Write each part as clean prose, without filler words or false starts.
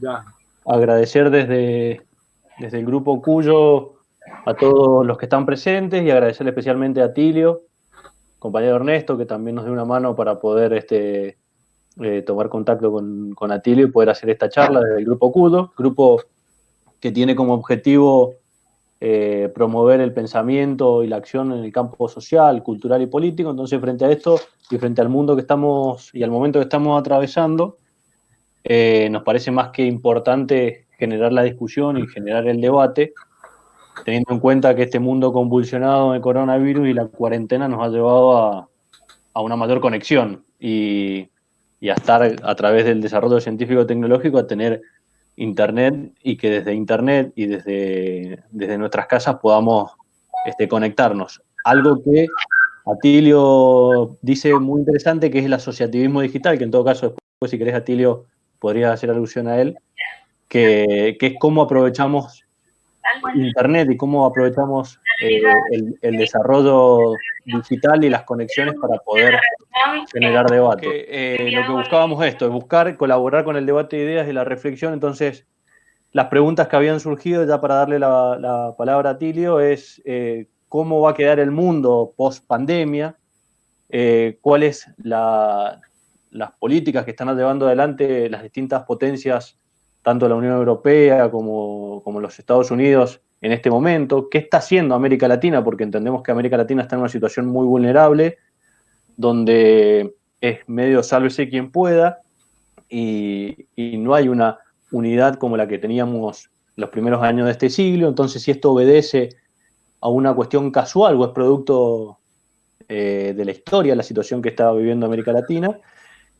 Ya. Agradecer desde el Grupo Cuyo a todos los que están presentes y agradecerle especialmente a Tilio, compañero Ernesto, que también nos dio una mano para poder tomar contacto con Atilio y poder hacer esta charla desde el Grupo Cuyo, grupo que tiene como objetivo promover el pensamiento y la acción en el campo social, cultural y político. Entonces, frente a esto y frente al mundo que estamos y al momento que estamos atravesando, nos parece más que importante generar la discusión y generar el debate, teniendo en cuenta que este mundo convulsionado de coronavirus y la cuarentena nos ha llevado a una mayor conexión y a estar a través del desarrollo científico-tecnológico a tener Internet y que desde Internet y desde nuestras casas podamos conectarnos. Algo que Atilio dice muy interesante, que es el asociativismo digital, que en todo caso después si querés Atilio podría hacer alusión a él, que es cómo aprovechamos Internet y cómo aprovechamos el desarrollo digital y las conexiones para poder generar debate. Lo que buscábamos es buscar, colaborar con el debate de ideas y la reflexión. Entonces, las preguntas que habían surgido, ya para darle la palabra a Tilio, es cómo va a quedar el mundo post pandemia, cuáles las políticas que están llevando adelante las distintas potencias, tanto la Unión Europea como los Estados Unidos en este momento, qué está haciendo América Latina, porque entendemos que América Latina está en una situación muy vulnerable, donde es medio sálvese quien pueda, y no hay una unidad como la que teníamos los primeros años de este siglo. Entonces, si esto obedece a una cuestión casual o es producto de la historia, la situación que estaba viviendo América Latina,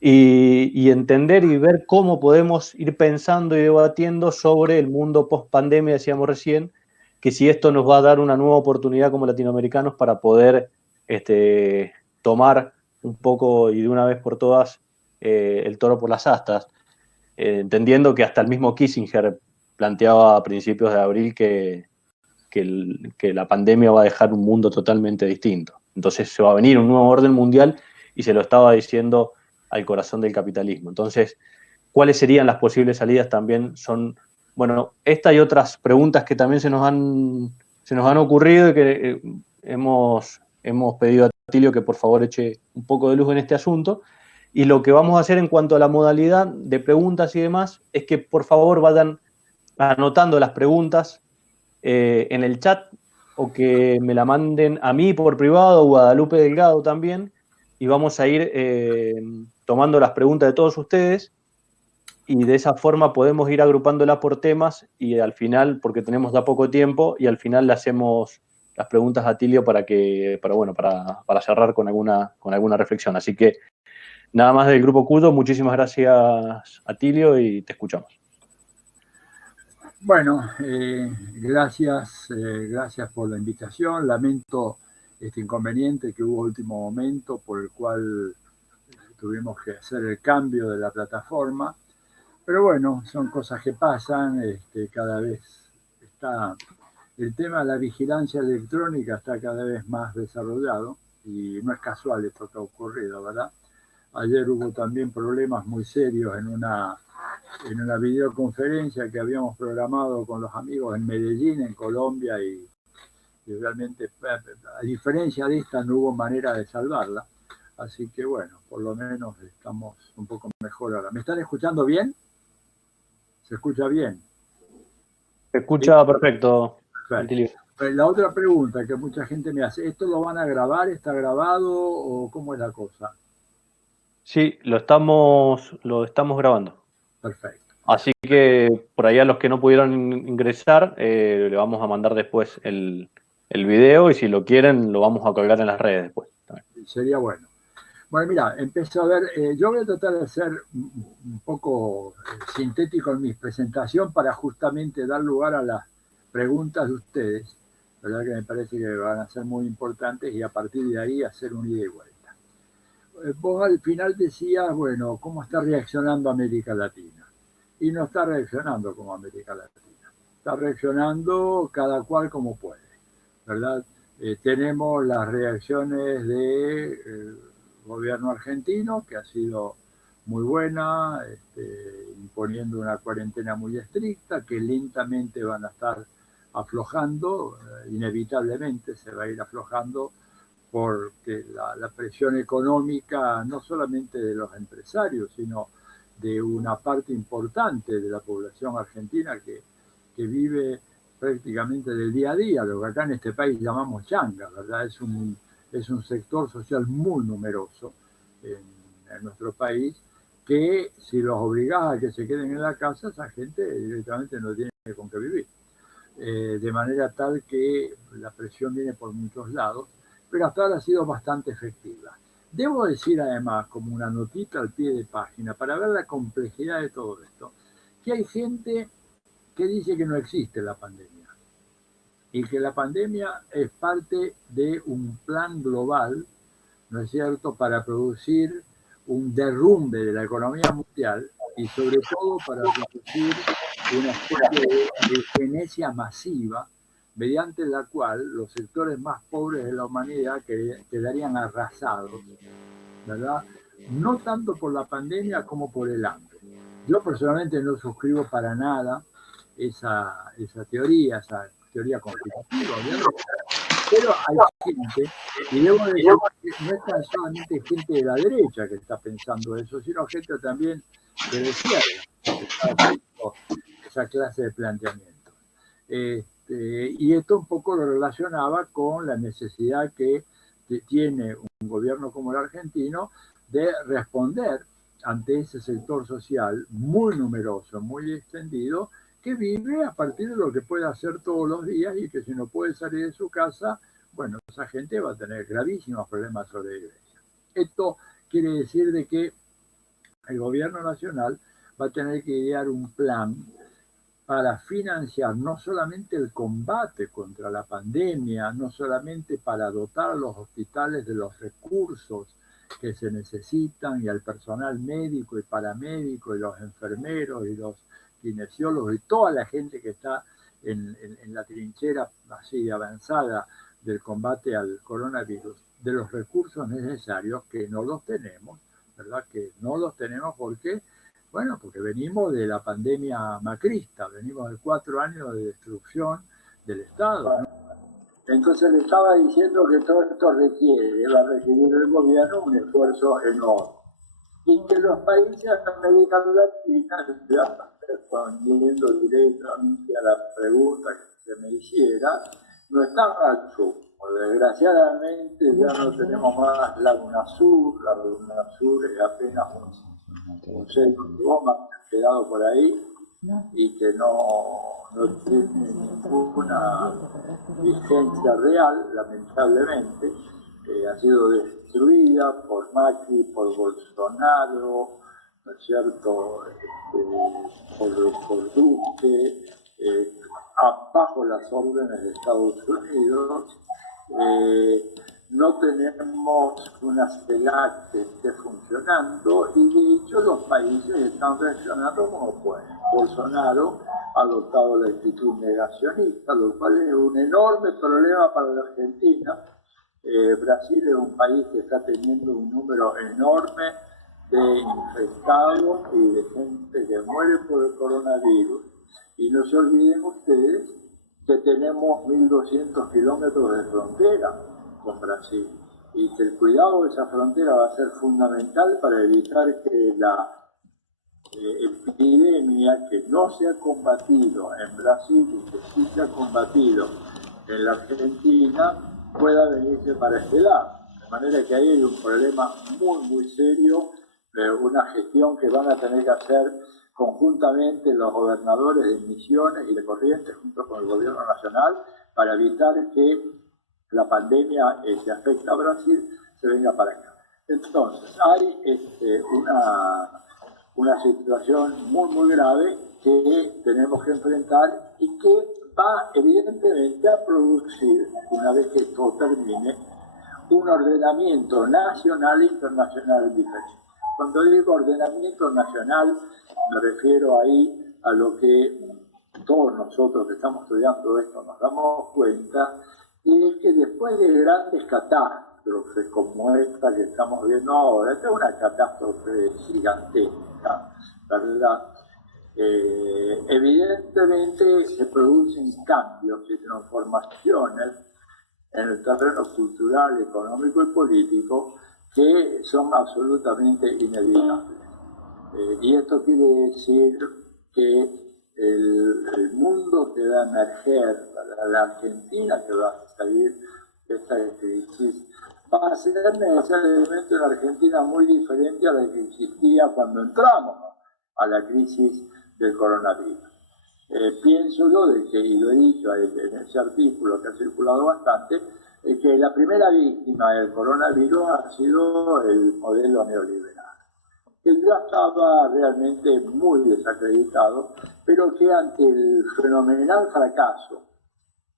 y entender y ver cómo podemos ir pensando y debatiendo sobre el mundo post-pandemia, decíamos recién, que si esto nos va a dar una nueva oportunidad como latinoamericanos para poder tomar un poco y de una vez por todas el toro por las astas, entendiendo que hasta el mismo Kissinger planteaba a principios de abril que la pandemia va a dejar un mundo totalmente distinto. Entonces se va a venir un nuevo orden mundial y se lo estaba diciendo al corazón del capitalismo. Entonces, ¿cuáles serían las posibles salidas? También son, bueno, esta y otras preguntas que también se nos han ocurrido y que hemos pedido a Tilio que por favor eche un poco de luz en este asunto. Y lo que vamos a hacer en cuanto a la modalidad de preguntas y demás es que por favor vayan anotando las preguntas en el chat o que me la manden a mí por privado, Guadalupe Delgado también, y vamos a ir tomando las preguntas de todos ustedes y de esa forma podemos ir agrupándolas por temas y al final, porque tenemos ya poco tiempo, y al final le hacemos las preguntas a Tilio para cerrar con alguna reflexión. Así que nada más del Grupo Cudo, muchísimas gracias a Tilio y te escuchamos. Bueno, gracias por la invitación. Lamento este inconveniente que hubo último momento por el cual tuvimos que hacer el cambio de la plataforma. Pero bueno, son cosas que pasan. Cada vez está el tema de la vigilancia electrónica está cada vez más desarrollado y no es casual esto que ha ocurrido, ¿verdad? Ayer hubo también problemas muy serios en una videoconferencia que habíamos programado con los amigos en Medellín, en Colombia, y realmente, a diferencia de esta, no hubo manera de salvarla. Así que bueno, por lo menos estamos un poco mejor ahora. ¿Me están escuchando bien? ¿Se escucha bien? Se escucha perfecto, Perfecto. Tilio. La otra pregunta que mucha gente me hace, ¿esto lo van a grabar? ¿Está grabado o cómo es la cosa? Sí, lo estamos grabando. Perfecto. Así que por ahí a los que no pudieron ingresar, le vamos a mandar después el video y si lo quieren lo vamos a colgar en las redes después. Sería bueno. Bueno, mira, empiezo a ver, yo voy a tratar de ser un poco sintético en mi presentación para justamente dar lugar a las preguntas de ustedes, ¿verdad? Que me parece que van a ser muy importantes y a partir de ahí hacer un ida y vuelta. Vos al final decías, bueno, ¿cómo está reaccionando América Latina? Y no está reaccionando como América Latina, está reaccionando cada cual como puede, ¿verdad? Tenemos las reacciones del gobierno argentino, que ha sido muy buena, imponiendo una cuarentena muy estricta, que lentamente van a estar aflojando, inevitablemente se va a ir aflojando, porque la presión económica, no solamente de los empresarios, sino de una parte importante de la población argentina que vive prácticamente del día a día, lo que acá en este país llamamos changa, ¿verdad? Es un sector social muy numeroso en nuestro país, que si los obligás a que se queden en la casa, esa gente directamente no tiene con qué vivir. De manera tal que la presión viene por muchos lados, pero hasta ahora ha sido bastante efectiva. Debo decir además, como una notita al pie de página, para ver la complejidad de todo esto, que hay gente que dice que no existe la pandemia y que la pandemia es parte de un plan global, ¿no es cierto?, para producir un derrumbe de la economía mundial y sobre todo para producir una especie de eugenesia masiva mediante la cual los sectores más pobres de la humanidad quedarían arrasados, ¿verdad? No tanto por la pandemia como por el hambre. Yo personalmente no suscribo para nada esa teoría conspirativa, obviamente, pero hay gente, y debo decir que no es tan solamente gente de la derecha que está pensando eso, sino gente también de la izquierda que está haciendo esa clase de planteamientos. Y esto un poco lo relacionaba con la necesidad que tiene un gobierno como el argentino de responder ante ese sector social muy numeroso, muy extendido, que vive a partir de lo que puede hacer todos los días y que si no puede salir de su casa, bueno, esa gente va a tener gravísimos problemas sobre la iglesia. Esto quiere decir de que el gobierno nacional va a tener que idear un plan para financiar no solamente el combate contra la pandemia, no solamente para dotar a los hospitales de los recursos que se necesitan y al personal médico y paramédico y los enfermeros y los kinesiólogos y toda la gente que está en la trinchera así avanzada del combate al coronavirus, de los recursos necesarios que no los tenemos, ¿verdad? Que no los tenemos porque porque venimos de la pandemia macrista, venimos de 4 años de destrucción del Estado, ¿no? Entonces le estaba diciendo que todo esto va a requerir del gobierno un esfuerzo enorme. Y que los países de América Latina, respondiendo directamente a la pregunta que se me hiciera, no están al sur. Desgraciadamente ya no tenemos más la Laguna Sur es apenas un centro de goma que ha quedado por ahí y que no tiene ninguna vigencia real, lamentablemente. Ha sido destruida por Macri, por Bolsonaro, ¿no es cierto?, por Duque, bajo las órdenes de Estados Unidos. No tenemos una CELAC que esté funcionando y de hecho los países están reaccionando como pueden. Bolsonaro ha adoptado la actitud negacionista, lo cual es un enorme problema para la Argentina. Brasil es un país que está teniendo un número enorme de infectados y de gente que muere por el coronavirus. Y no se olviden ustedes que tenemos 1.200 kilómetros de frontera con Brasil y que el cuidado de esa frontera va a ser fundamental para evitar que la epidemia que no se ha combatido en Brasil y que sí se ha combatido en la Argentina pueda venirse para este lado. De manera que ahí hay un problema muy serio, una gestión que van a tener que hacer conjuntamente los gobernadores de Misiones y de Corrientes junto con el gobierno nacional para evitar que la pandemia que afecta a Brasil se venga para acá. Entonces hay una situación muy grave que tenemos que enfrentar y que va evidentemente a producir, una vez que esto termine, un ordenamiento nacional e internacional diferente. Cuando digo ordenamiento nacional, me refiero ahí a lo que todos nosotros que estamos estudiando esto nos damos cuenta, y es que después de grandes catástrofes como esta que estamos viendo ahora, esta es una catástrofe gigante. gigantesca, ¿verdad? Evidentemente se producen cambios y transformaciones en el terreno cultural, económico y político que son absolutamente inevitables. Y esto quiere decir que el mundo que va a emerger, la Argentina que va a salir de esta crisis, va a ser necesariamente una Argentina muy diferente a la que existía cuando entramos a la crisis del coronavirus. Pienso yo de que, y lo he dicho en ese artículo que ha circulado bastante, que la primera víctima del coronavirus ha sido el modelo neoliberal, que ya estaba realmente muy desacreditado, pero que ante el fenomenal fracaso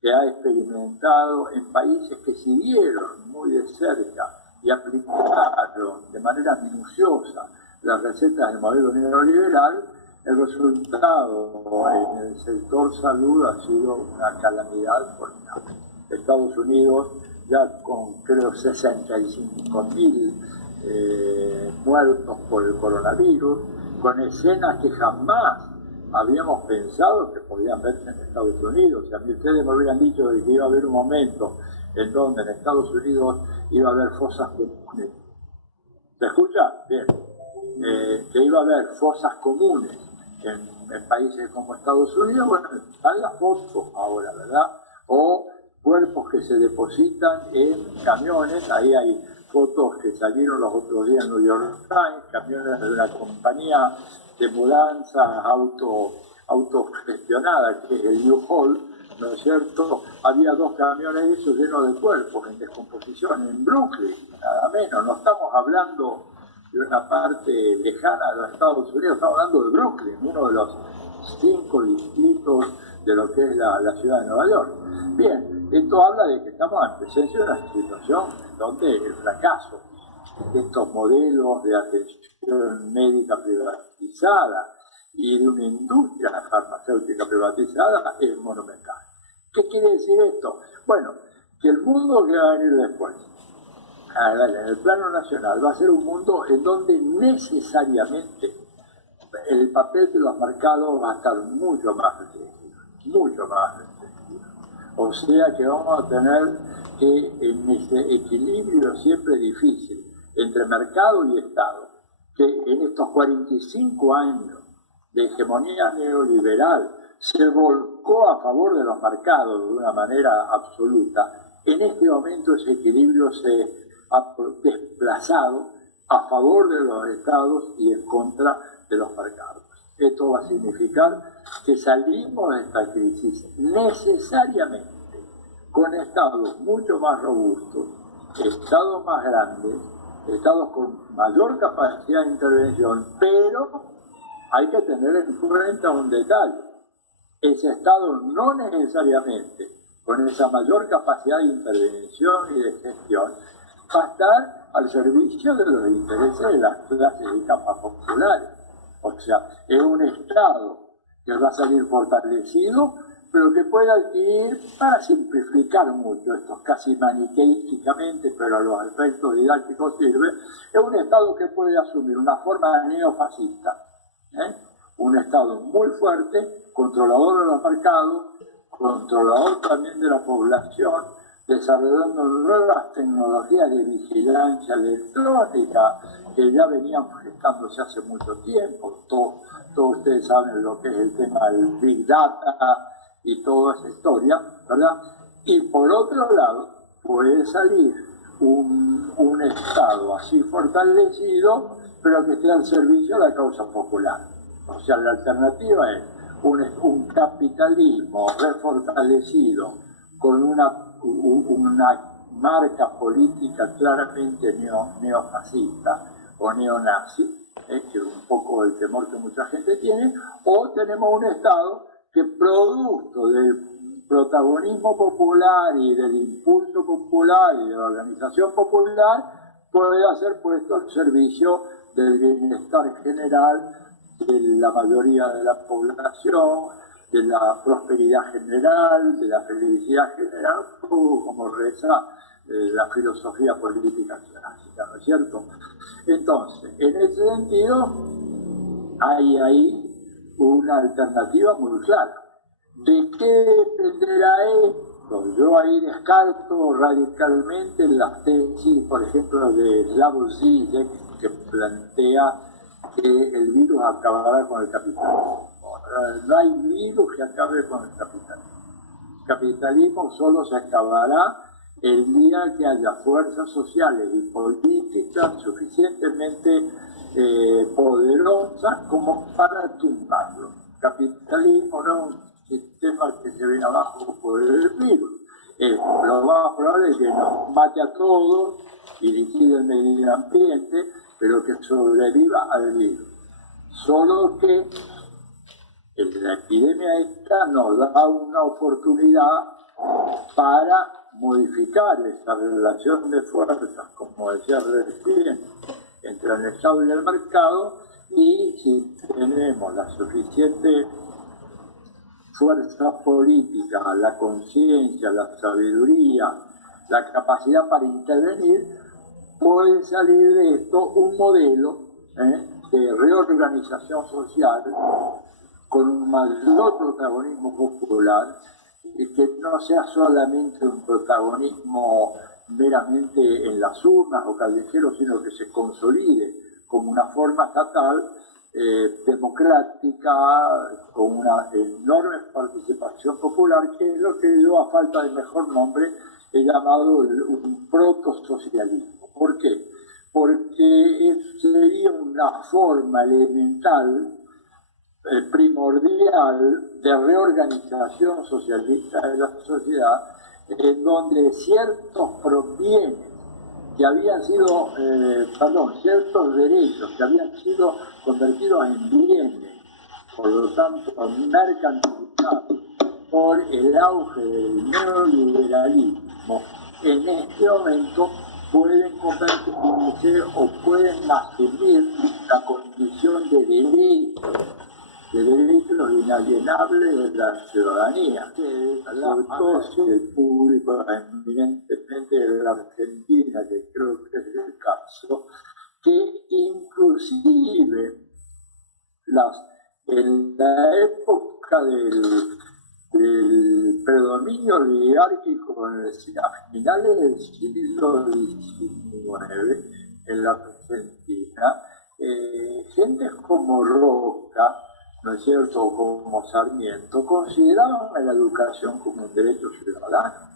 que ha experimentado en países que siguieron muy de cerca y aplicaron de manera minuciosa las recetas del modelo neoliberal, el resultado en el sector salud ha sido una calamidad formidable. Estados Unidos, ya con creo 65.000 muertos por el coronavirus, con escenas que jamás habíamos pensado que podían verse en Estados Unidos. Si a mí ustedes me hubieran dicho que iba a haber un momento en donde en Estados Unidos iba a haber fosas comunes. ¿Se escucha? Bien. Que iba a haber fosas comunes en países como Estados Unidos, bueno, están las fotos ahora, ¿verdad? O cuerpos que se depositan en camiones, ahí hay fotos que salieron los otros días en New York Times, camiones de una compañía de mudanza autogestionada, que es el U-Haul, ¿no es cierto? Había 2 camiones de esos llenos de cuerpos en descomposición en Brooklyn, nada menos. No estamos hablando de una parte lejana de los Estados Unidos, estamos hablando de Brooklyn, uno de los 5 distritos de lo que es la ciudad de Nueva York. Bien, esto habla de que estamos en presencia de una situación donde el fracaso de estos modelos de atención médica privatizada y de una industria farmacéutica privatizada es monumental. ¿Qué quiere decir esto? Bueno, que el mundo que va a venir después, en el plano nacional, va a ser un mundo en donde necesariamente el papel de los mercados va a estar mucho más restringido, mucho más restringido. O sea que vamos a tener que, en ese equilibrio siempre difícil entre mercado y Estado, que en estos 45 años de hegemonía neoliberal se volcó a favor de los mercados de una manera absoluta, en este momento ese equilibrio se ha desplazado a favor de los estados y en contra de los mercados. Esto va a significar que salimos de esta crisis necesariamente con estados mucho más robustos, estados más grandes, estados con mayor capacidad de intervención, pero hay que tener en cuenta un detalle. Ese estado no necesariamente con esa mayor capacidad de intervención y de gestión va a estar al servicio de los intereses de las clases y capas populares. O sea, es un Estado que va a salir fortalecido, pero que puede adquirir, para simplificar mucho, esto casi maniqueísticamente, pero a los efectos didácticos sirve, es un Estado que puede asumir una forma neofascista, un Estado muy fuerte, controlador de los mercados, controlador también de la población, desarrollando nuevas tecnologías de vigilancia electrónica que ya venían gestándose hace mucho tiempo. Todos ustedes saben lo que es el tema del Big Data y toda esa historia, ¿verdad? Y por otro lado, puede salir un Estado así fortalecido, pero que esté al servicio de la causa popular. O sea, la alternativa es un capitalismo refortalecido con una marca política claramente neofascista o neonazi, que es un poco el temor que mucha gente tiene, o tenemos un Estado que, producto del protagonismo popular y del impulso popular y de la organización popular, pueda ser puesto al servicio del bienestar general de la mayoría de la población, de la prosperidad general, de la felicidad general, como reza la filosofía política clásica, ¿no es cierto? Entonces, en ese sentido, hay ahí una alternativa muy clara. ¿De qué dependerá esto? Yo ahí descarto radicalmente las tesis, por ejemplo, de Slavoj Žižek, que plantea que el virus acabará con el capitalismo. No hay virus que acabe con el capitalismo. El capitalismo solo se acabará el día que haya fuerzas sociales y políticas suficientemente poderosas como para tumbarlo. El capitalismo no es un sistema que se viene abajo por el virus. Lo más probable es que nos mate a todos y liquide el medio ambiente, pero que sobreviva al virus. Solo que la epidemia esta nos da una oportunidad para modificar esa relación de fuerzas, como decía recién, entre el Estado y el mercado, y si tenemos la suficiente fuerza política, la conciencia, la sabiduría, la capacidad para intervenir, puede salir de esto un modelo de reorganización social con un mayor protagonismo popular y que no sea solamente un protagonismo meramente en las urnas o callejeros, sino que se consolide como una forma estatal democrática, con una enorme participación popular, que es lo que yo, a falta de mejor nombre, he llamado un protosocialismo. ¿Por qué? Porque sería una forma elemental, primordial, de reorganización socialista de la sociedad, en donde ciertos bienes que habían sido, ciertos derechos que habían sido convertidos en bienes, por lo tanto mercantilizados por el auge del neoliberalismo, en este momento pueden convertirse o pueden asumir la condición de derechos inalienables de la ciudadanía, sobre todo si el público, eminentemente de la Argentina, que creo que es el caso, que inclusive en la época del predominio oligárquico a finales del siglo XIX en la Argentina, gentes como Roca, ¿no es cierto?, como Sarmiento, consideraban la educación como un derecho ciudadano,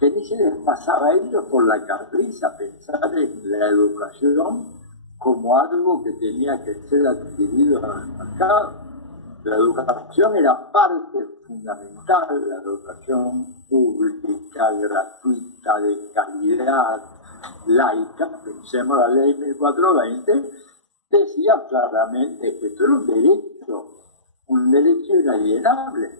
que ni se les pasaba a ellos por la cabeza pensar en la educación como algo que tenía que ser adquirido en el mercado. La educación era parte fundamental, la educación pública, gratuita, de calidad, laica. Pensemos la ley 1420, decía claramente que esto era un derecho inalienable.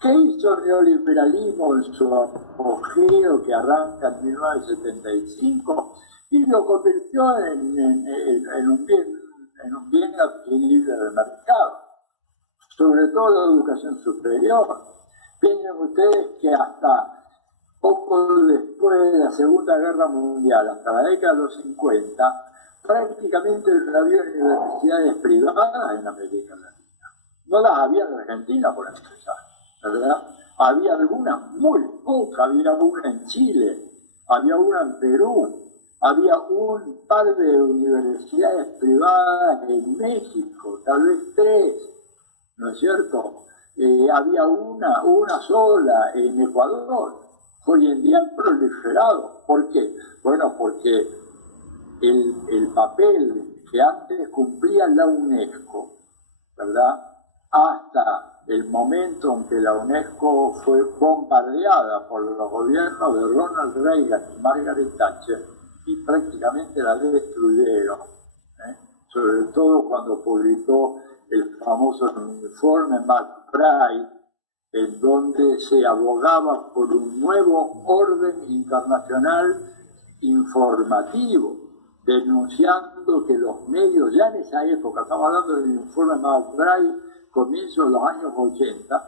¿Qué hizo el neoliberalismo en su apogeo que arranca en 1975? Y lo convirtió en un bien adquirible del mercado, sobre todo la educación superior. Piensen ustedes que hasta poco después de la Segunda Guerra Mundial, hasta la década de los 50, prácticamente no había universidades privadas en América Latina. No las había en Argentina, por empezar, ¿verdad? Había algunas, muy pocas. Había una en Chile, había una en Perú, había un par de universidades privadas en México, tal vez 3, ¿no es cierto? Había una sola en Ecuador. Hoy en día han proliferado. ¿Por qué? Bueno, porque el papel que antes cumplía la UNESCO, ¿verdad?, hasta el momento en que la UNESCO fue bombardeada por los gobiernos de Ronald Reagan y Margaret Thatcher y prácticamente la destruyeron, sobre todo cuando publicó el famoso informe McBride, en donde se abogaba por un nuevo orden internacional informativo, denunciando que los medios, ya en esa época, estamos hablando del informe McBride, comienzo de los años 80,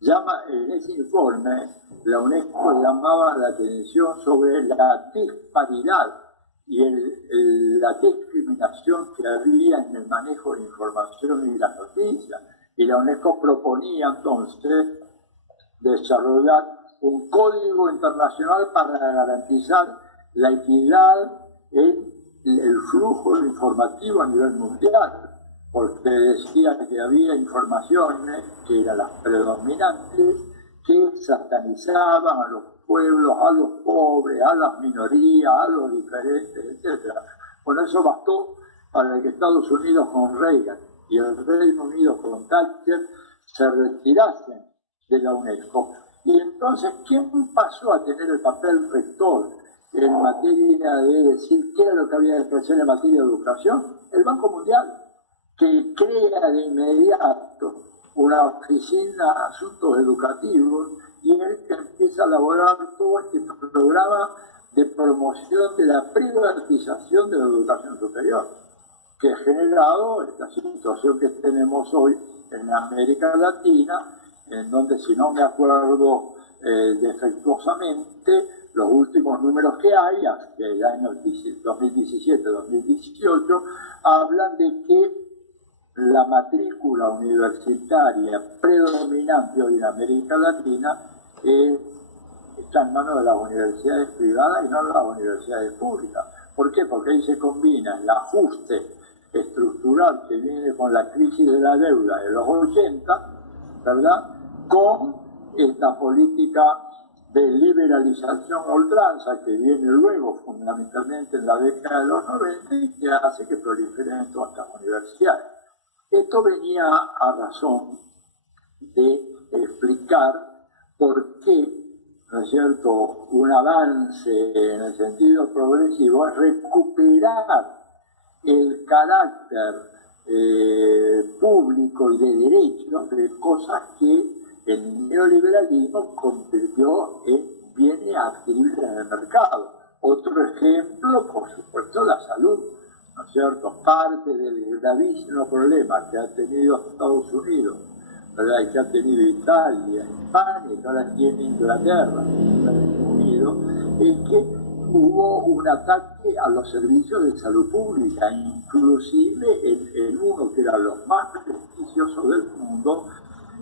En ese informe, la UNESCO llamaba la atención sobre la disparidad y la discriminación que había en el manejo de información y las noticias. Y la UNESCO proponía entonces desarrollar un código internacional para garantizar la equidad en el flujo informativo a nivel mundial, porque decía que había informaciones que eran las predominantes, que satanizaban a los pueblos, a los pobres, a las minorías, a los diferentes, etc. Bueno, eso bastó para que Estados Unidos con Reagan y el Reino Unido con Thatcher se retirasen de la UNESCO. Y entonces, ¿quién pasó a tener el papel rector en materia de decir qué era lo que había que hacer en materia de educación? El Banco Mundial, que crea de inmediato una oficina de asuntos educativos y él empieza a elaborar todo este programa de promoción de la privatización de la educación superior, que ha generado esta situación que tenemos hoy en América Latina, en donde, si no me acuerdo defectuosamente, los últimos números que hay, hasta el año 2017-2018, hablan de que la matrícula universitaria predominante hoy en América Latina está en manos de las universidades privadas y no de las universidades públicas. ¿Por qué? Porque ahí se combina el ajuste estructural que viene con la crisis de la deuda de los 80, ¿verdad?, con esta política de liberalización a ultranza que viene luego fundamentalmente en la década de los 90 y que hace que proliferen todas las universidades. Esto venía a razón de explicar por qué, ¿no es cierto?, un avance en el sentido progresivo es recuperar el carácter público y de derechos de cosas que el neoliberalismo convirtió en bienes adquiribles en el mercado. Otro ejemplo, por supuesto, la salud, ¿no es cierto? Parte del gravísimo problema que ha tenido Estados Unidos, ¿verdad?, y que ha tenido Italia, España, y que ahora tiene Inglaterra, el Reino Unido, es que hubo un ataque a los servicios de salud pública, inclusive en uno que era los más prestigiosos del mundo,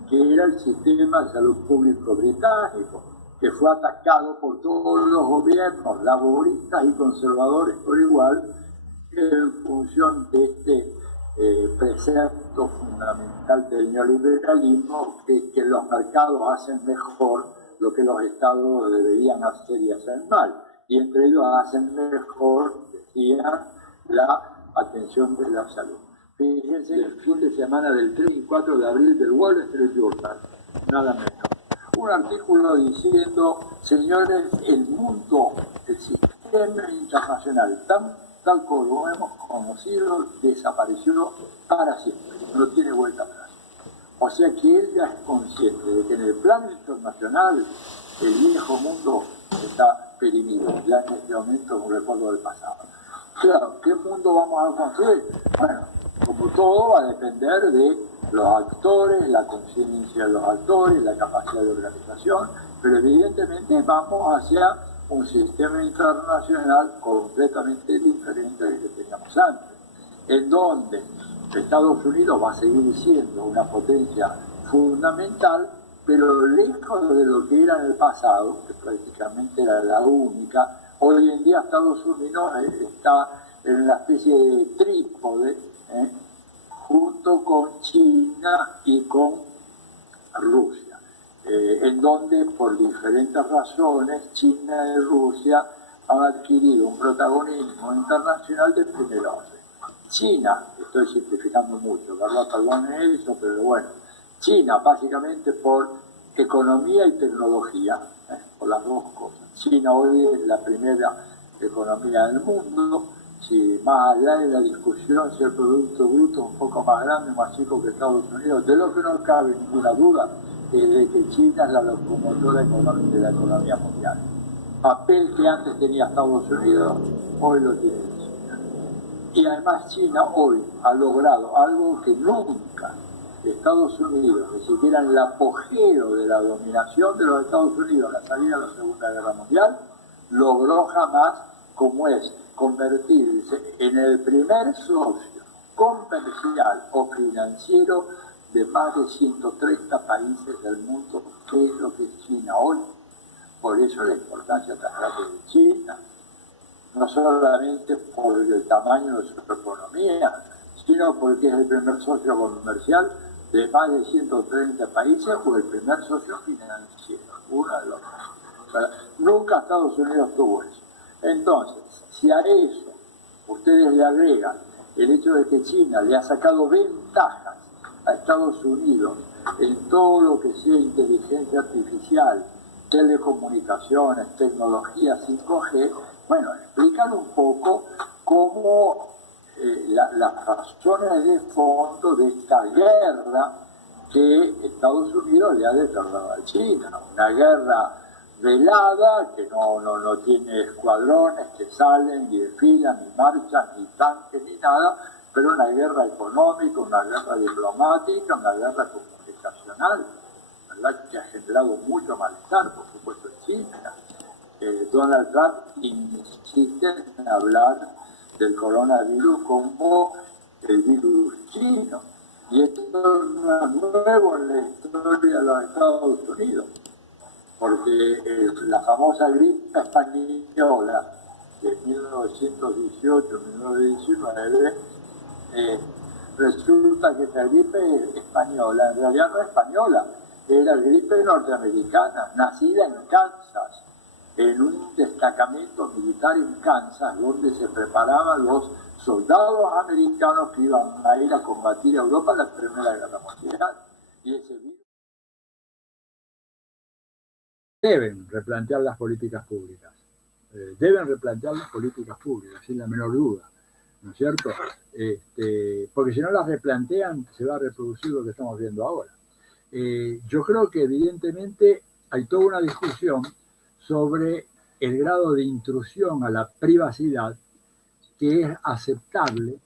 que era el sistema de salud público británico, que fue atacado por todos los gobiernos laboristas y conservadores por igual, en función de este precepto fundamental del neoliberalismo, que los mercados hacen mejor lo que los estados deberían hacer y hacen mal. Y entre ellos hacen mejor, decían, la atención de la salud. Fíjense el fin de semana del 3 y 4 de abril del Wall Street Journal, nada menos. Un artículo diciendo, señores, el mundo, el sistema internacional, tal como lo hemos conocido, desapareció para siempre, no tiene vuelta atrás. O sea que él ya es consciente de que en el plano internacional el viejo mundo está perimido, ya en este momento es un recuerdo del pasado. Claro, ¿qué mundo vamos a construir? Bueno, como todo va a depender de los actores, la conciencia de los actores, la capacidad de organización, pero evidentemente vamos hacia un sistema internacional completamente diferente del que teníamos antes, en donde Estados Unidos va a seguir siendo una potencia fundamental, pero lejos de lo que era en el pasado, que prácticamente era la única. Hoy en día Estados Unidos está en una especie de trípode, junto con China y con Rusia, en donde por diferentes razones China y Rusia han adquirido un protagonismo internacional de primer orden. China, estoy simplificando mucho, ¿verdad? Perdone eso, pero bueno, China básicamente por economía y tecnología, por las dos cosas. China hoy es la primera economía del mundo. Si más allá de la discusión si el Producto Bruto es un poco más grande o más chico que Estados Unidos, de lo que no cabe ninguna duda es de que China es la locomotora económica de la economía mundial. Papel que antes tenía Estados Unidos, hoy lo tiene China. Y además China hoy ha logrado algo que nunca Estados Unidos, ni siquiera en el apogeo de la dominación de los Estados Unidos, la salida de la Segunda Guerra Mundial, logró jamás, como es, convertirse en el primer socio comercial o financiero de más de 130 países del mundo, que es lo que es China hoy. Por eso la importancia tan grande de China, no solamente por el tamaño de su economía, sino porque es el primer socio comercial de más de 130 países o el primer socio financiero, uno de los dos. Nunca Estados Unidos tuvo eso. Entonces, si a eso ustedes le agregan el hecho de que China le ha sacado ventajas a Estados Unidos en todo lo que sea inteligencia artificial, telecomunicaciones, tecnología 5G, bueno, explican un poco cómo las razones de fondo de esta guerra que Estados Unidos le ha declarado a China, una guerra velada que no tiene escuadrones que salen y desfilan, ni marchan, ni tanques, ni nada, pero una guerra económica, una guerra diplomática, una guerra comunicacional, ¿verdad?, que ha generado mucho malestar, por supuesto, en China. Donald Trump insiste en hablar del coronavirus como el virus chino, y esto no es nuevo en la historia de los Estados Unidos, porque la famosa gripe española de 1918-1919, resulta que esa gripe española en realidad no es española, era gripe norteamericana, nacida en Kansas, en un destacamento militar en Kansas, donde se preparaban los soldados americanos que iban a ir a combatir a Europa en la Primera Guerra Mundial. Y ese virus deben replantear las políticas públicas. Deben replantear las políticas públicas, sin la menor duda, ¿no es cierto? Porque si no las replantean, se va a reproducir lo que estamos viendo ahora. Yo creo que evidentemente hay toda una discusión sobre el grado de intrusión a la privacidad que es aceptable,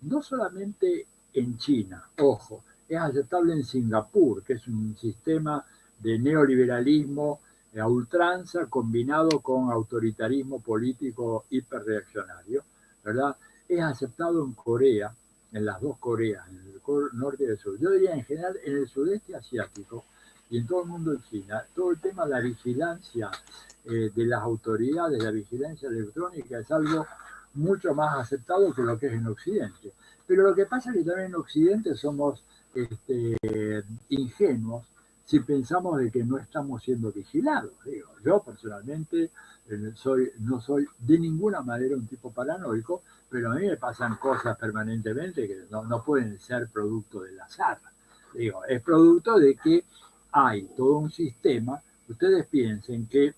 no solamente en China, ojo, es aceptable en Singapur, que es un sistema de neoliberalismo a ultranza combinado con autoritarismo político hiperreaccionario, ¿verdad? Es aceptado en Corea, en las dos Coreas, en el norte y el sur. Yo diría en general en el sudeste asiático y en todo el mundo en China, todo el tema de la vigilancia de las autoridades, la vigilancia electrónica es algo mucho más aceptado que lo que es en Occidente. Pero lo que pasa es que también en Occidente somos ingenuos si pensamos de que no estamos siendo vigilados. Digo, yo personalmente no soy de ninguna manera un tipo paranoico, pero a mí me pasan cosas permanentemente que no pueden ser producto del azar. Digo, es producto de que hay todo un sistema. Ustedes piensen que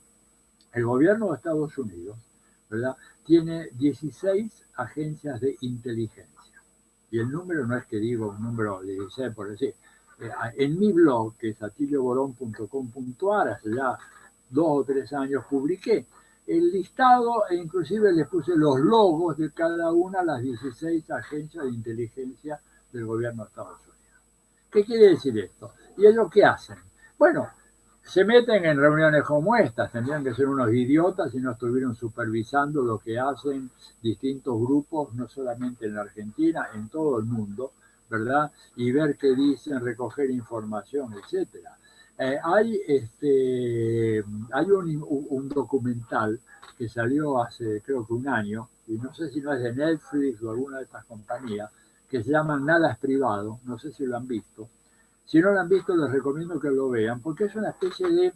el gobierno de Estados Unidos, ¿verdad?, tiene 16 agencias de inteligencia. Y el número no es que digo un número de 16 por decir. En mi blog, que es atilioborón.com.ar, hace ya 2 o 3 años publiqué el listado e inclusive les puse los logos de cada una de las 16 agencias de inteligencia del gobierno de Estados Unidos. ¿Qué quiere decir esto? ¿Y ellos qué hacen? Bueno, se meten en reuniones como estas, tendrían que ser unos idiotas si no estuvieran supervisando lo que hacen distintos grupos, no solamente en la Argentina, en todo el mundo, ¿verdad? Y ver qué dicen, recoger información, etcétera. Hay un documental que salió hace creo que un año, y no sé si no es de Netflix o alguna de estas compañías, que se llama Nada es privado, no sé si lo han visto. Si no lo han visto, les recomiendo que lo vean, porque es una especie de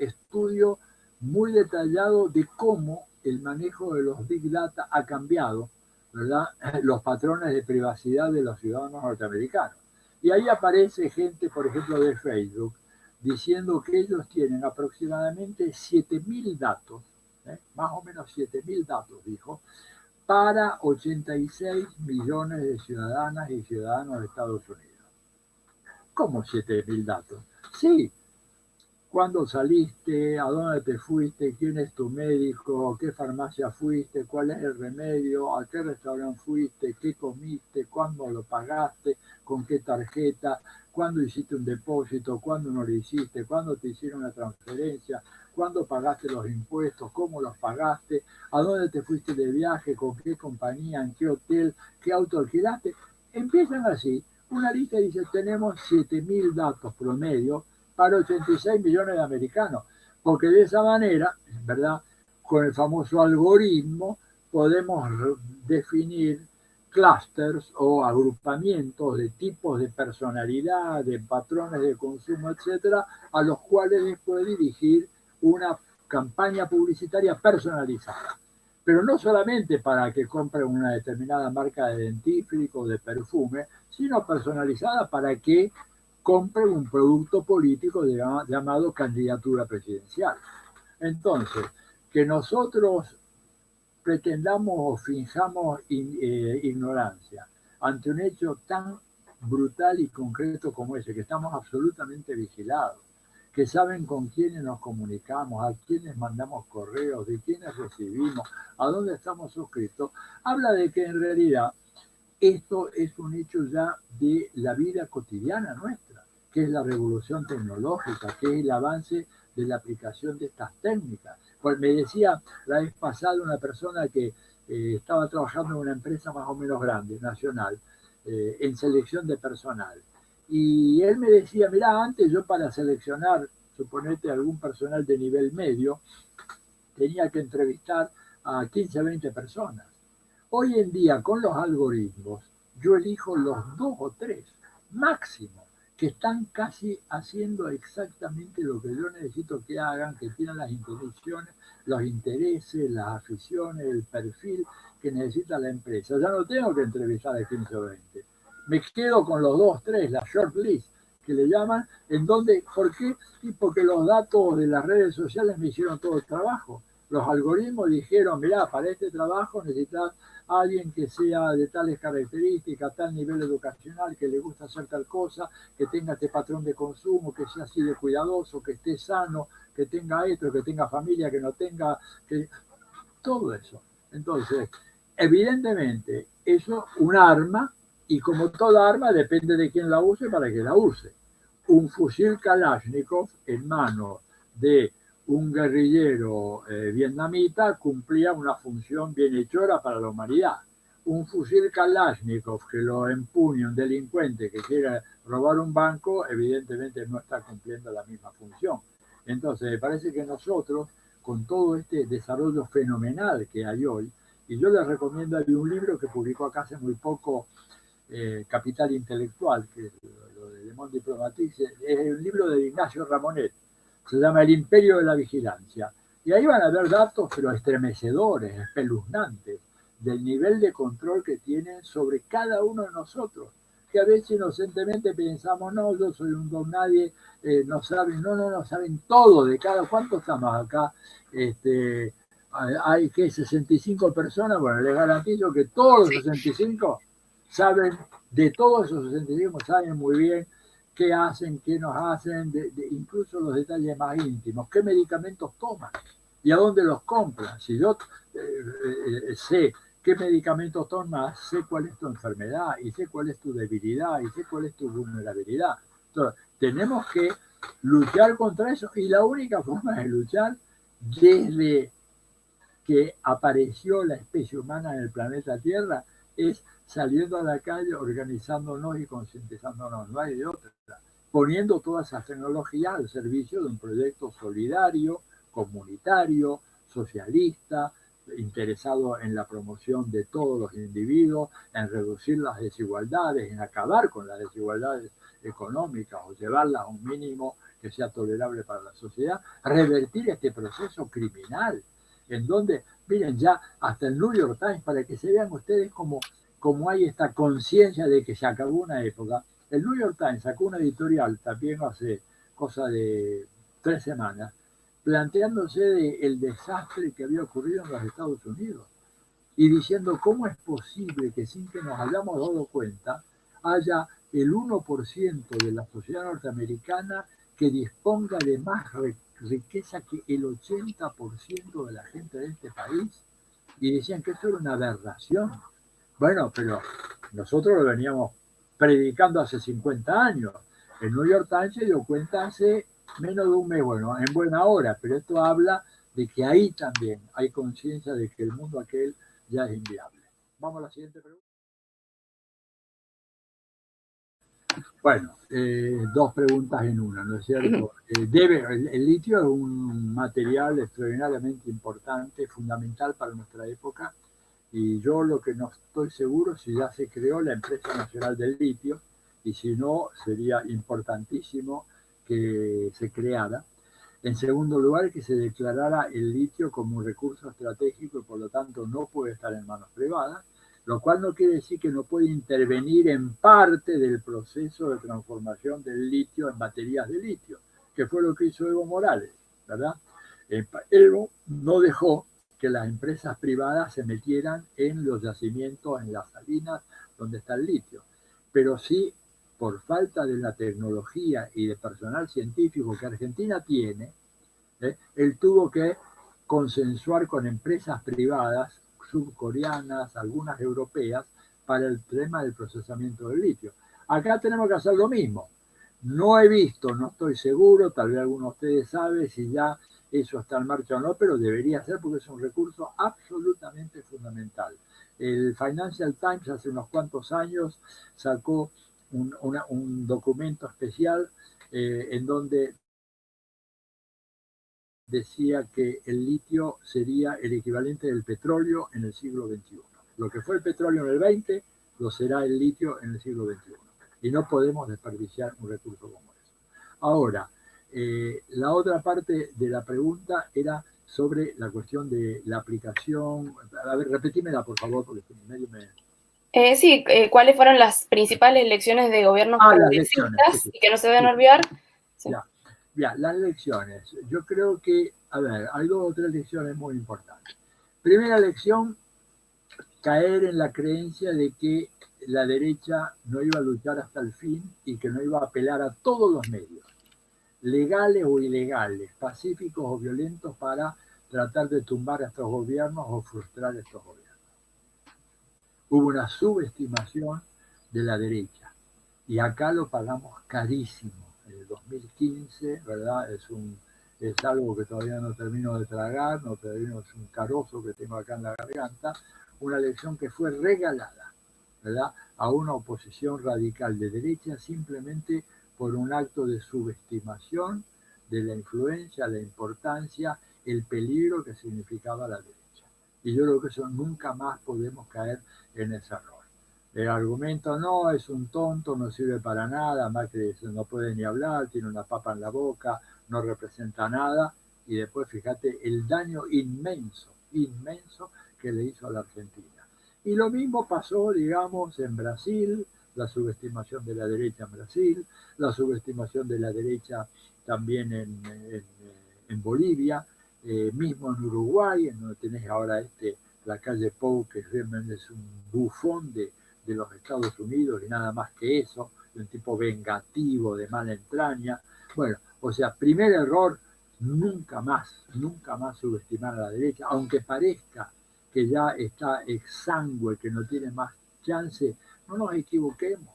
estudio muy detallado de cómo el manejo de los Big Data ha cambiado, ¿verdad?, los patrones de privacidad de los ciudadanos norteamericanos. Y ahí aparece gente, por ejemplo, de Facebook, diciendo que ellos tienen aproximadamente 7.000 datos, más o menos 7.000 datos, dijo, para 86 millones de ciudadanas y ciudadanos de Estados Unidos. ¿Cómo 7.000 datos? Sí, cuándo saliste, a dónde te fuiste, quién es tu médico, qué farmacia fuiste, cuál es el remedio, a qué restaurante fuiste, qué comiste, cuándo lo pagaste, con qué tarjeta, cuándo hiciste un depósito, cuándo no lo hiciste, cuándo te hicieron una transferencia, cuándo pagaste los impuestos, cómo los pagaste, a dónde te fuiste de viaje, con qué compañía, en qué hotel, qué auto alquilaste. Empiezan así, una lista y dice, tenemos 7.000 datos promedio para 86 millones de americanos, porque de esa manera, ¿verdad? Con el famoso algoritmo podemos definir clústeres o agrupamientos de tipos de personalidad, de patrones de consumo, etcétera, a los cuales después dirigir una campaña publicitaria personalizada. Pero no solamente para que compren una determinada marca de dentífrico o de perfume, sino personalizada para que compren un producto político llamado candidatura presidencial. Entonces, que nosotros pretendamos o finjamos ignorancia ante un hecho tan brutal y concreto como ese, que estamos absolutamente vigilados, que saben con quiénes nos comunicamos, a quiénes mandamos correos, de quiénes recibimos, a dónde estamos suscritos, habla de que en realidad esto es un hecho ya de la vida cotidiana nuestra, que es la revolución tecnológica, que es el avance de la aplicación de estas técnicas. Pues me decía la vez pasada una persona que estaba trabajando en una empresa más o menos grande, nacional, en selección de personal. Y él me decía, mirá, antes yo para seleccionar, suponete algún personal de nivel medio, tenía que entrevistar a 15, 20 personas. Hoy en día, con los algoritmos, yo elijo los 2 o 3 máximo, que están casi haciendo exactamente lo que yo necesito que hagan, que tienen las intenciones, los intereses, las aficiones, el perfil que necesita la empresa. Ya no tengo que entrevistar a 15 o 20. Me quedo con los 2, 3, la short list, que le llaman, en donde, ¿por qué? Y porque los datos de las redes sociales me hicieron todo el trabajo. Los algoritmos dijeron, mirá, para este trabajo necesitas a alguien que sea de tales características, tal nivel educacional, que le gusta hacer tal cosa, que tenga este patrón de consumo, que sea así de cuidadoso, que esté sano, que tenga esto, que tenga familia, que no tenga, que todo eso. Entonces, evidentemente, eso es un arma, y como toda arma depende de quién la use para que la use. Un fusil Kalashnikov en manos de un guerrillero vietnamita cumplía una función bienhechora para la humanidad. Un fusil Kalashnikov que lo empuña un delincuente que quiere robar un banco, evidentemente no está cumpliendo la misma función. Entonces, me parece que nosotros, con todo este desarrollo fenomenal que hay hoy, y yo les recomiendo, hay un libro que publicó acá hace muy poco, Capital Intelectual, que es lo de Le Monde Diplomatique, es un libro de Ignacio Ramonet, se llama El Imperio de la Vigilancia. Y ahí van a ver datos, pero estremecedores, espeluznantes, del nivel de control que tienen sobre cada uno de nosotros, que a veces inocentemente pensamos, no, yo soy un don nadie, no saben, no, saben todo de cada, ¿cuántos estamos acá? Hay que 65 personas, bueno, les garantizo que todos los 65 saben, de todos esos 65 saben muy bien qué hacen, qué nos hacen, incluso los detalles más íntimos, qué medicamentos toman y a dónde los compran. Si yo sé qué medicamentos tomas, sé cuál es tu enfermedad y sé cuál es tu debilidad y sé cuál es tu vulnerabilidad. Entonces, tenemos que luchar contra eso y la única forma de luchar desde que apareció la especie humana en el planeta Tierra es saliendo a la calle, organizándonos y concientizándonos, no hay de otra, poniendo todas esas tecnologías al servicio de un proyecto solidario, comunitario, socialista, interesado en la promoción de todos los individuos, en reducir las desigualdades, en acabar con las desigualdades económicas o llevarlas a un mínimo que sea tolerable para la sociedad, revertir este proceso criminal, en donde, miren, ya hasta el New York Times, para que se vean ustedes como hay esta conciencia de que se acabó una época. El New York Times sacó una editorial también hace cosa de 3 semanas, planteándose el desastre que había ocurrido en los Estados Unidos y diciendo cómo es posible que sin que nos hayamos dado cuenta haya el 1% de la sociedad norteamericana que disponga de más riqueza que el 80% de la gente de este país, y decían que esto era una aberración. Bueno, pero nosotros lo veníamos predicando hace 50 años. El New York Times se dio cuenta hace menos de un mes, bueno, en buena hora, pero esto habla de que ahí también hay conciencia de que el mundo aquel ya es inviable. Vamos a la siguiente pregunta. Bueno, dos preguntas en una, ¿no es cierto? El litio es un material extraordinariamente importante, fundamental para nuestra época, y yo lo que no estoy seguro si ya se creó la Empresa Nacional del Litio, y si no, sería importantísimo que se creara. En segundo lugar, que se declarara el litio como un recurso estratégico y por lo tanto no puede estar en manos privadas, lo cual no quiere decir que no puede intervenir en parte del proceso de transformación del litio en baterías de litio, que fue lo que hizo Evo Morales, ¿verdad? Evo no dejó que las empresas privadas se metieran en los yacimientos, en las salinas donde está el litio, pero sí, por falta de la tecnología y de personal científico que Argentina tiene, él tuvo que consensuar con empresas privadas subcoreanas, algunas europeas, para el tema del procesamiento del litio. Acá tenemos que hacer lo mismo. No he visto, no estoy seguro, tal vez alguno de ustedes sabe si ya eso está en marcha o no, pero debería ser porque es un recurso absolutamente fundamental. El Financial Times hace unos cuantos años sacó un documento especial en donde decía que el litio sería el equivalente del petróleo en el siglo XXI. Lo que fue el petróleo en el XX, lo será el litio en el siglo XXI. Y no podemos desperdiciar un recurso como eso. Ahora, la otra parte de la pregunta era sobre la cuestión de la aplicación. A ver, repetímela, por favor, porque medio me... Sí, ¿cuáles fueron las principales lecciones de gobiernos progresistas y que no se deben olvidar? Sí. Ya, las lecciones. Yo creo que, a ver, hay dos o tres lecciones muy importantes. Primera lección, caer en la creencia de que la derecha no iba a luchar hasta el fin y que no iba a apelar a todos los medios, legales o ilegales, pacíficos o violentos, para tratar de tumbar a estos gobiernos o frustrar a estos gobiernos. Hubo una subestimación de la derecha y acá lo pagamos carísimo. En el 2015, ¿verdad? Es algo que todavía no termino de tragar, no termino, es un carozo que tengo acá en la garganta, una elección que fue regalada, ¿verdad?, a una oposición radical de derecha simplemente por un acto de subestimación de la influencia, la importancia, el peligro que significaba la derecha. Y yo creo que eso nunca más podemos caer en ese error. El argumento, no, es un tonto, no sirve para nada, Macri no puede ni hablar, tiene una papa en la boca, no representa nada, y después fíjate el daño inmenso que le hizo a la Argentina. Y lo mismo pasó, digamos, en Brasil, la subestimación de la derecha en Brasil, la subestimación de la derecha también en Bolivia, mismo en Uruguay, en donde tenés ahora la calle Pou, que realmente es un bufón de los Estados Unidos y nada más que eso, un tipo vengativo, de mala entraña. Bueno, o sea, primer error, nunca más subestimar a la derecha, aunque parezca que ya está exangüe, que no tiene más chance, no nos equivoquemos.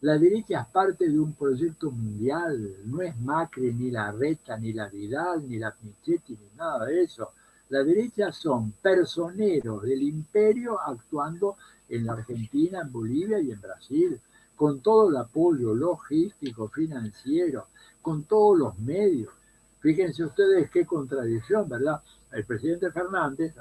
La derecha es parte de un proyecto mundial, no es Macri, ni Larreta, ni la Vidal, ni la Michetti, ni nada de eso. La derecha son personeros del imperio actuando en la Argentina, en Bolivia y en Brasil, con todo el apoyo logístico, financiero, con todos los medios. Fíjense ustedes qué contradicción, ¿verdad? El presidente Fernández,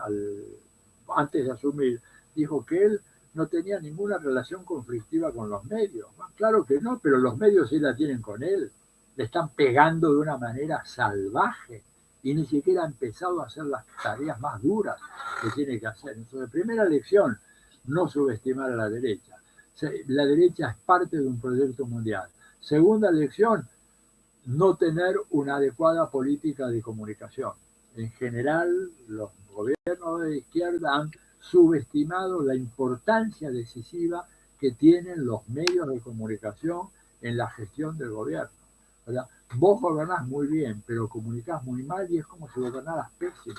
antes de asumir, dijo que él no tenía ninguna relación conflictiva con los medios. Claro que no, pero los medios sí la tienen con él. Le están pegando de una manera salvaje y ni siquiera ha empezado a hacer las tareas más duras que tiene que hacer. Entonces, primera lección, no subestimar a la derecha. La derecha es parte de un proyecto mundial. Segunda lección, no tener una adecuada política de comunicación. En general, los gobiernos de izquierda han subestimado la importancia decisiva que tienen los medios de comunicación en la gestión del gobierno, ¿verdad? vos gobernás muy bien, pero comunicás muy mal y es como si gobernaras pésimo.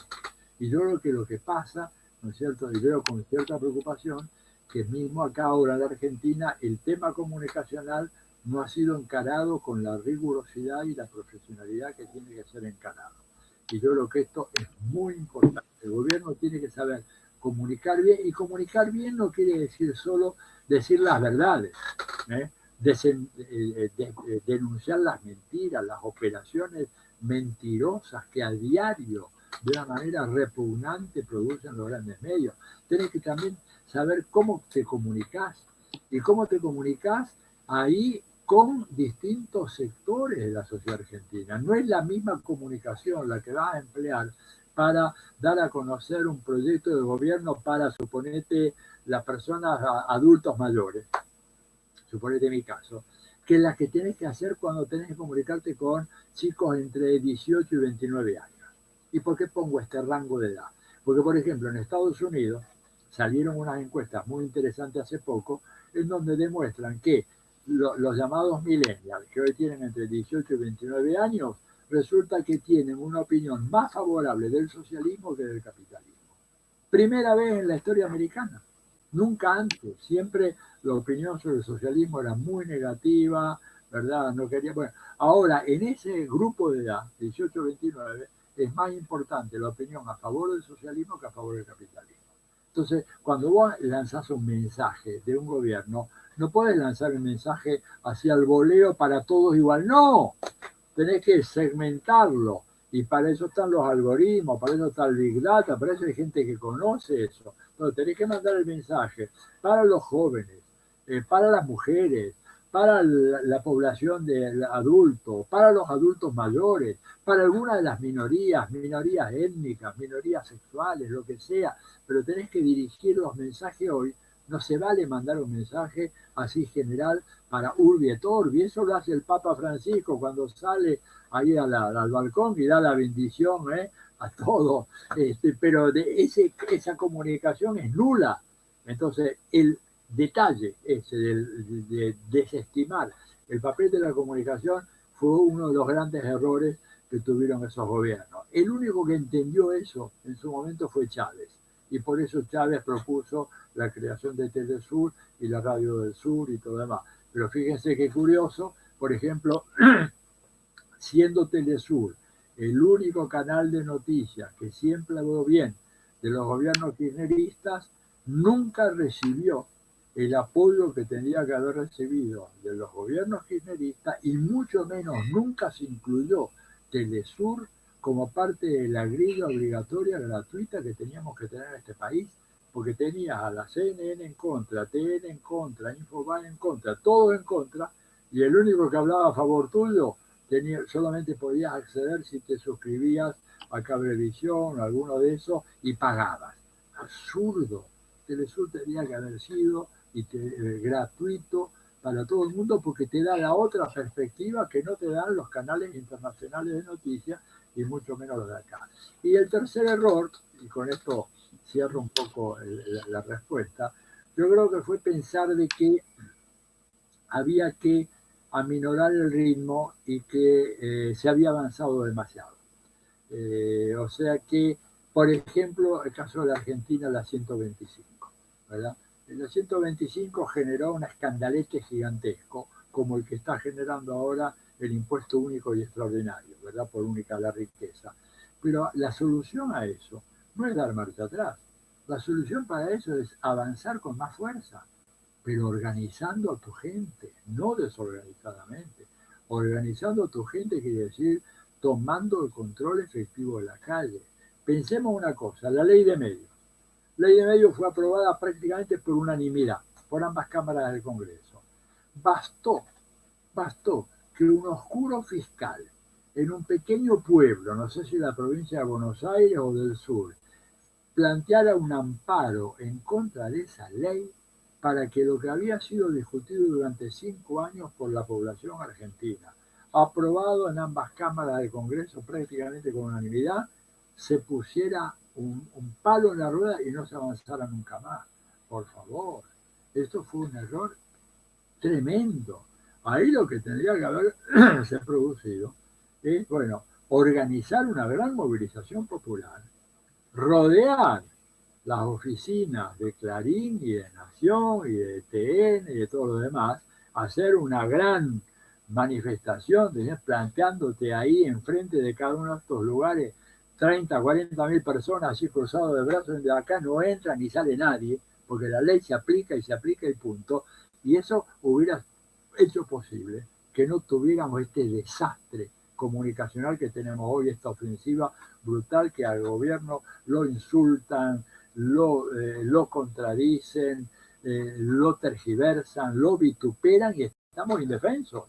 Y yo creo que lo que pasa, ¿no es cierto? Y veo con cierta preocupación que mismo acá ahora en la Argentina el tema comunicacional no ha sido encarado con la rigurosidad y la profesionalidad que tiene que ser encarado. Y yo creo que esto es muy importante. El gobierno tiene que saber comunicar bien, y comunicar bien no quiere decir solo decir las verdades, ¿eh? Denunciar las mentiras, las operaciones mentirosas que a diario, de una manera repugnante, producen los grandes medios. Tienes que también saber cómo te comunicas, y cómo te comunicas ahí con distintos sectores de la sociedad argentina. No es la misma comunicación la que vas a emplear para dar a conocer un proyecto de gobierno para, suponete, las personas adultos mayores, suponete mi caso, que las que tienes que hacer cuando tenés que comunicarte con chicos entre 18 y 29 años. ¿Y por qué pongo este rango de edad? Porque, por ejemplo, en Estados Unidos salieron unas encuestas muy interesantes hace poco, en donde demuestran que los llamados millennials, que hoy tienen entre 18 y 29 años, resulta que tienen una opinión más favorable del socialismo que del capitalismo. Primera vez en la historia americana. Nunca antes. Siempre la opinión sobre el socialismo era muy negativa, ¿verdad? No quería. Bueno, ahora en ese grupo de edad, 18-29, es más importante la opinión a favor del socialismo que a favor del capitalismo. Entonces, cuando vos lanzás un mensaje de un gobierno, no podés lanzar el mensaje hacia el voleo para todos igual. No, tenés que segmentarlo. Y para eso están los algoritmos, para eso está el Big Data, para eso hay gente que conoce eso. Entonces tenés que mandar el mensaje para los jóvenes, para las mujeres, para la población de adultos, para los adultos mayores, para algunas de las minorías étnicas, minorías sexuales, lo que sea. Pero tenés que dirigir los mensajes hoy. No se vale mandar un mensaje así general para Urbi et Orbi. Eso lo hace el Papa Francisco cuando sale ahí al balcón y da la bendición a todo. Pero esa comunicación es nula. Entonces, el detalle ese de desestimar el papel de la comunicación fue uno de los grandes errores que tuvieron esos gobiernos. El único que entendió eso en su momento fue Chávez. Y por eso Chávez propuso la creación de Telesur y la Radio del Sur y todo demás. Pero fíjense qué curioso, por ejemplo, siendo Telesur el único canal de noticias que siempre habló bien de los gobiernos kirchneristas, nunca recibió el apoyo que tenía que haber recibido de los gobiernos kirchneristas, y mucho menos nunca se incluyó Telesur como parte de la grilla obligatoria gratuita que teníamos que tener en este país, porque tenías a la CNN en contra, TN en contra, Infobae en contra, todo en contra, y el único que hablaba a favor tuyo solamente podías acceder si te suscribías a Cablevisión o alguno de esos y pagabas. Absurdo. Telesur tenía que haber sido gratuito para todo el mundo, porque te da la otra perspectiva que no te dan los canales internacionales de noticias, y mucho menos los de acá. Y el tercer error, y con esto cierro un poco la respuesta, yo creo que fue pensar de que había que aminorar el ritmo y que se había avanzado demasiado. O sea que, por ejemplo, el caso de la Argentina, la 125, ¿verdad? La 125 generó un escandalete gigantesco, como el que está generando ahora el impuesto único y extraordinario, ¿verdad? Por única la riqueza. Pero la solución a eso no es dar marcha atrás. La solución para eso es avanzar con más fuerza, pero organizando a tu gente, no desorganizadamente. Organizando a tu gente quiere decir tomando el control efectivo de la calle. Pensemos una cosa, la ley de medios. La ley de medios fue aprobada prácticamente por unanimidad, por ambas cámaras del Congreso. Bastó que un oscuro fiscal en un pequeño pueblo, no sé si la provincia de Buenos Aires o del sur, planteara un amparo en contra de esa ley, para que lo que había sido discutido durante 5 años por la población argentina, aprobado en ambas cámaras del Congreso prácticamente con unanimidad, se pusiera un palo en la rueda y no se avanzara nunca más. Por favor, esto fue un error tremendo. Ahí lo que tendría que haberse producido es, bueno, organizar una gran movilización popular, rodear las oficinas de Clarín y de Nación y de TN y de todo lo demás, hacer una gran manifestación, planteándote ahí enfrente de cada uno de estos lugares 30, 40 mil personas así cruzados de brazos, donde acá no entra ni sale nadie, porque la ley se aplica y punto. Y eso hubiera hecho posible que no tuviéramos este desastre comunicacional que tenemos hoy, esta ofensiva brutal que al gobierno lo insultan, lo contradicen, lo tergiversan, lo vituperan y estamos indefensos.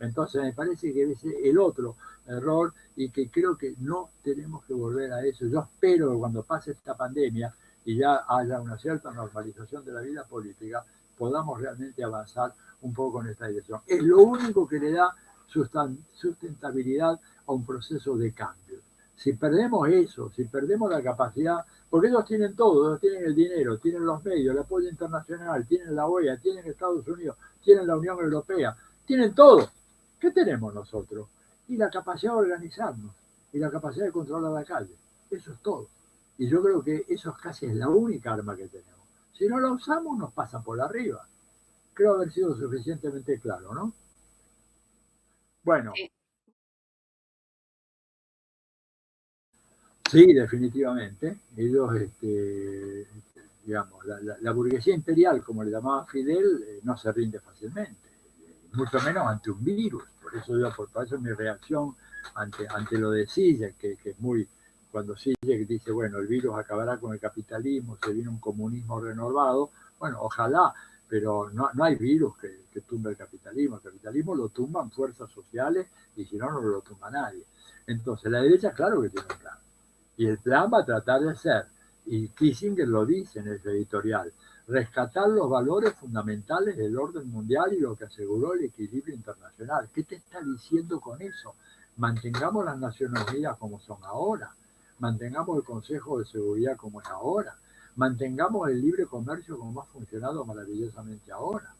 Entonces me parece que ese es el otro error y que creo que no tenemos que volver a eso. Yo espero que cuando pase esta pandemia y ya haya una cierta normalización de la vida política, podamos realmente avanzar un poco en esta dirección. Es lo único que le da sustentabilidad a un proceso de cambio. Si perdemos eso, si perdemos la capacidad, porque ellos tienen todo, ellos tienen el dinero, tienen los medios, el apoyo internacional, tienen la OEA, tienen Estados Unidos, tienen la Unión Europea, tienen todo. ¿Qué tenemos nosotros? Y la capacidad de organizarnos, y la capacidad de controlar la calle. Eso es todo. Y yo creo que eso casi es la única arma que tenemos. Si no la usamos, nos pasan por arriba. Creo haber sido suficientemente claro, ¿no? Bueno. Sí, definitivamente. Ellos, digamos, la burguesía imperial, como le llamaba Fidel, no se rinde fácilmente, mucho menos ante un virus. Por eso mi reacción ante lo de Zizek, que es muy, cuando Zizek dice, bueno, el virus acabará con el capitalismo, se viene un comunismo renovado, bueno, ojalá, pero no hay virus que tumbe el capitalismo lo tumban fuerzas sociales y si no, no lo tumba nadie. Entonces, la derecha, claro que tiene un plan. Y el plan va a tratar de ser, y Kissinger lo dice en el editorial, rescatar los valores fundamentales del orden mundial y lo que aseguró el equilibrio internacional. ¿Qué te está diciendo con eso? Mantengamos las Naciones Unidas como son ahora, mantengamos el Consejo de Seguridad como es ahora, mantengamos el libre comercio como ha funcionado maravillosamente ahora,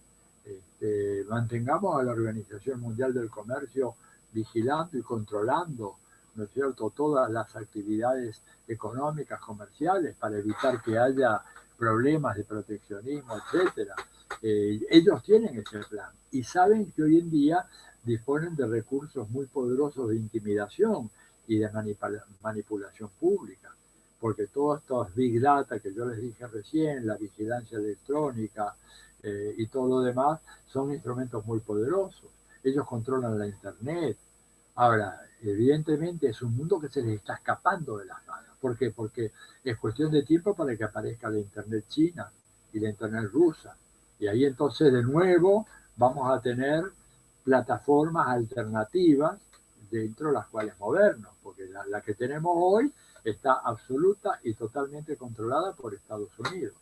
mantengamos a la Organización Mundial del Comercio vigilando y controlando, ¿no es cierto?, todas las actividades económicas, comerciales, para evitar que haya problemas de proteccionismo, etcétera. Ellos tienen ese plan y saben que hoy en día disponen de recursos muy poderosos de intimidación y de manipulación pública, porque todos estos big data que yo les dije recién, la vigilancia electrónica y todo lo demás, son instrumentos muy poderosos. Ellos controlan la internet. Ahora, evidentemente es un mundo que se les está escapando de las manos. ¿Por qué? Porque es cuestión de tiempo para que aparezca la internet china y la internet rusa. Y ahí entonces de nuevo vamos a tener plataformas alternativas dentro de las cuales movernos, porque la que tenemos hoy está absoluta y totalmente controlada por Estados Unidos,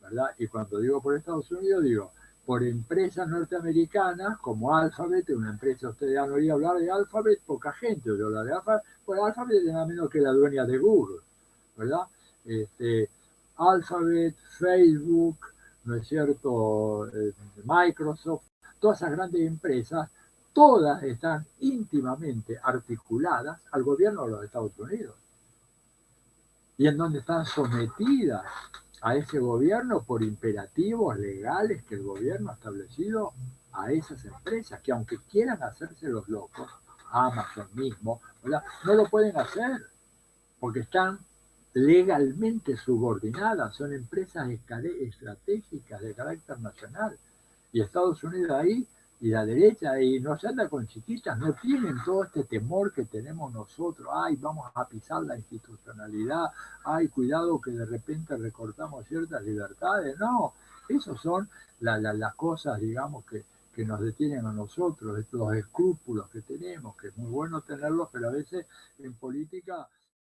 ¿verdad? Y cuando digo por Estados Unidos, digo por empresas norteamericanas como Alphabet, una empresa, ustedes han oído hablar de Alphabet, poca gente oye hablar de Alphabet, pues Alphabet es nada menos que la dueña de Google, ¿verdad? Alphabet, Facebook, ¿no es cierto?, Microsoft, todas esas grandes empresas, todas están íntimamente articuladas al gobierno de los Estados Unidos. Y en donde están sometidas a ese gobierno por imperativos legales que el gobierno ha establecido a esas empresas, que aunque quieran hacerse los locos, Amazon mismo, ¿verdad?, no lo pueden hacer, porque están legalmente subordinadas, son empresas estratégicas de carácter nacional, y Estados Unidos ahí, y la derecha ahí, no se anda con chiquitas, no tienen todo este temor que tenemos nosotros, ay, vamos a pisar la institucionalidad, ay, cuidado que de repente recortamos ciertas libertades, no, esos son las cosas, digamos, que nos detienen a nosotros, los escrúpulos que tenemos, que es muy bueno tenerlos, pero a veces en política